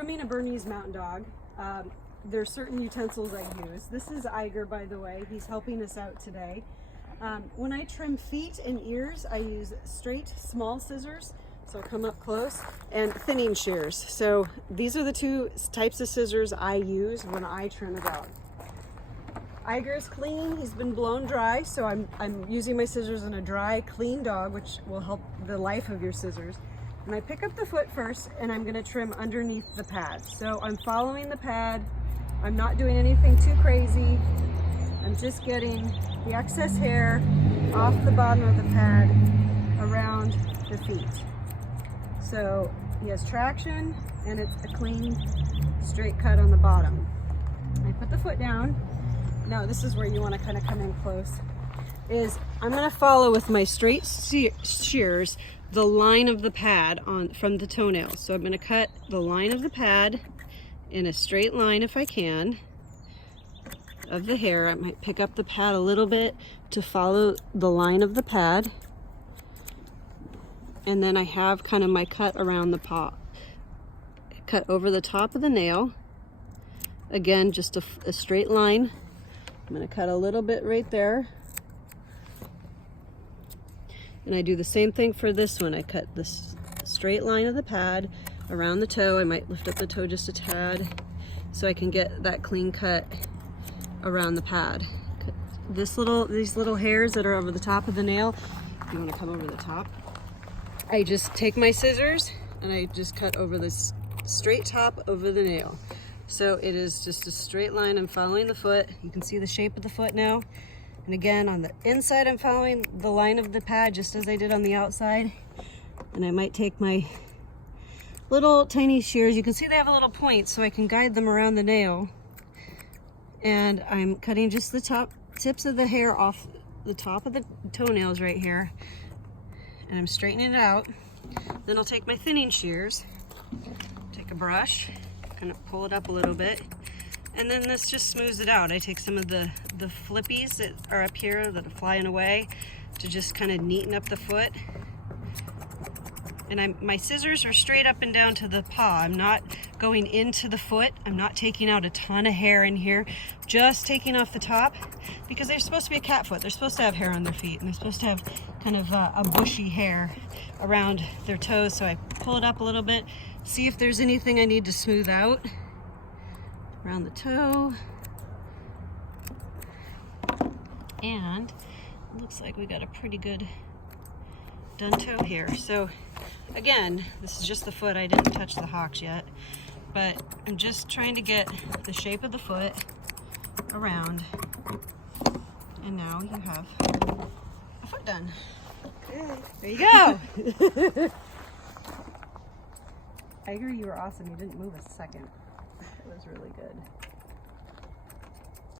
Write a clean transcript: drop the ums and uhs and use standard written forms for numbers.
grooming a Bernese Mountain Dog, there are certain utensils I use. This is Iger, by the way. He's helping us out today. When I trim feet and ears, I use straight, small scissors, so I'll come up close, and thinning shears. So these are the two types of scissors I use when I trim a dog. Iger is clean. He's been blown dry, so I'm using my scissors on a dry, clean dog, which will help the life of your scissors. And I pick up the foot first, and I'm going to trim underneath the pad. So I'm following the pad. I'm not doing anything too crazy. I'm just getting the excess hair off the bottom of the pad around the feet. So he has traction, and it's a clean, straight cut on the bottom. I put the foot down. Now this is where you want to kind of come in close. I'm going to follow with my straight shears the line of the pad from the toenails. So I'm going to cut the line of the pad in a straight line if I can of the hair. I might pick up the pad a little bit to follow the line of the pad, and then I have kind of my cut around the paw. Cut over the top of the nail. Again, just a straight line. I'm going to cut a little bit right there. And I do the same thing for this one. I cut this straight line of the pad around the toe. I might lift up the toe just a tad so I can get that clean cut around the pad. These little hairs that are over the top of the nail, if you want to come over the top, I just take my scissors and I just cut over this straight top over the nail. So it is just a straight line. I'm following the foot. You can see the shape of the foot now. And again, on the inside, I'm following the line of the pad just as I did on the outside. And I might take my little tiny shears. You can see they have a little point, so I can guide them around the nail. And I'm cutting just the top tips of the hair off the top of the toenails right here. And I'm straightening it out. Then I'll take my thinning shears, take a brush, kind of pull it up a little bit. And then this just smooths it out. I take some of the flippies that are up here that are flying away to just kind of neaten up the foot. And my scissors are straight up and down to the paw. I'm not going into the foot. I'm not taking out a ton of hair in here, just taking off the top, because they're supposed to be a cat foot. They're supposed to have hair on their feet, and they're supposed to have kind of a bushy hair around their toes. So I pull it up a little bit, see if there's anything I need to smooth out around the toe. And it looks like we got a pretty good done toe here. So again, this is just the foot. I didn't touch the hocks yet, but I'm just trying to get the shape of the foot around. And now you have a foot done. Okay. There you go. Iger, you were awesome. You didn't move a second. It was really good.